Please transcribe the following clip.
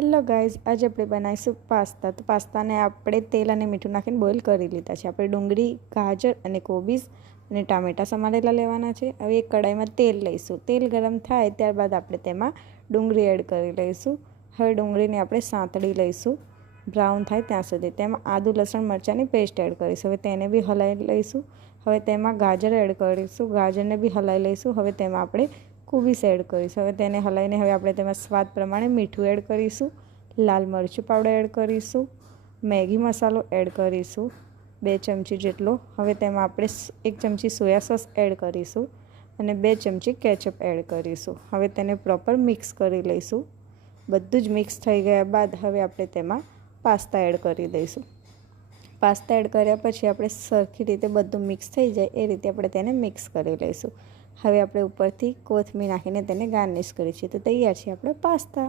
Hello guys, આજે આપણે બનાવીશું પાસ્તા. તો પાસ્તાને આપણે તેલ અને મીઠું નાખીને બોઇલ કરી લીધા છે. આપણે ડુંગળી, ગાજર અને કોબીજ અને ટામેટાં સમારેલા લેવાના છે. હવે એક કડાઈમાં તેલ લઈશું. તેલ ગરમ થાય ત્યારબાદ આપણે તેમાં ડુંગળી એડ કરી લઈશું. હવે ડુંગળીને આપણે સાંતળી લઈશું બ્રાઉન થાય ત્યાં સુધી. તેમાં આદુ, લસણ, મરચાંની પેસ્ટ એડ કરીશું. હવે તેને બી હલાવી લઈશું. હવે તેમાં ગાજર એડ કરીશું. ગાજરને બી હલાવી લઈશું. હવે તેમાં આપણે કોબીજ એડ કરીશું. હવે તેને હલાવીને હવે આપણે તેમાં સ્વાદ પ્રમાણે મીઠું એડ કરીશું, લાલ મરચું પાવડર એડ કરીશું, મેગી મસાલો એડ કરીશું 2 ચમચી જેટલો. હવે તેમાં આપણે 1 ચમચી સોયા સોસ એડ કરીશું અને 2 ચમચી કેચઅપ એડ કરીશું. હવે તેને પ્રોપર મિક્સ કરી લઈશું. બધું જ મિક્સ થઈ ગયા બાદ હવે આપણે તેમાં પાસ્તા એડ કરી દઈશું. પાસ્તા એડ કર્યા પછી આપણે સરખી રીતે બધું મિક્સ થઈ જાય એ રીતે આપણે તેને મિક્સ કરી લઈશું. હવે આપણે ઉપરથી કોથમીર નાખીને તેને ગાર્નિશ કરીશું. તો તૈયાર છે આપણો પાસ્તા.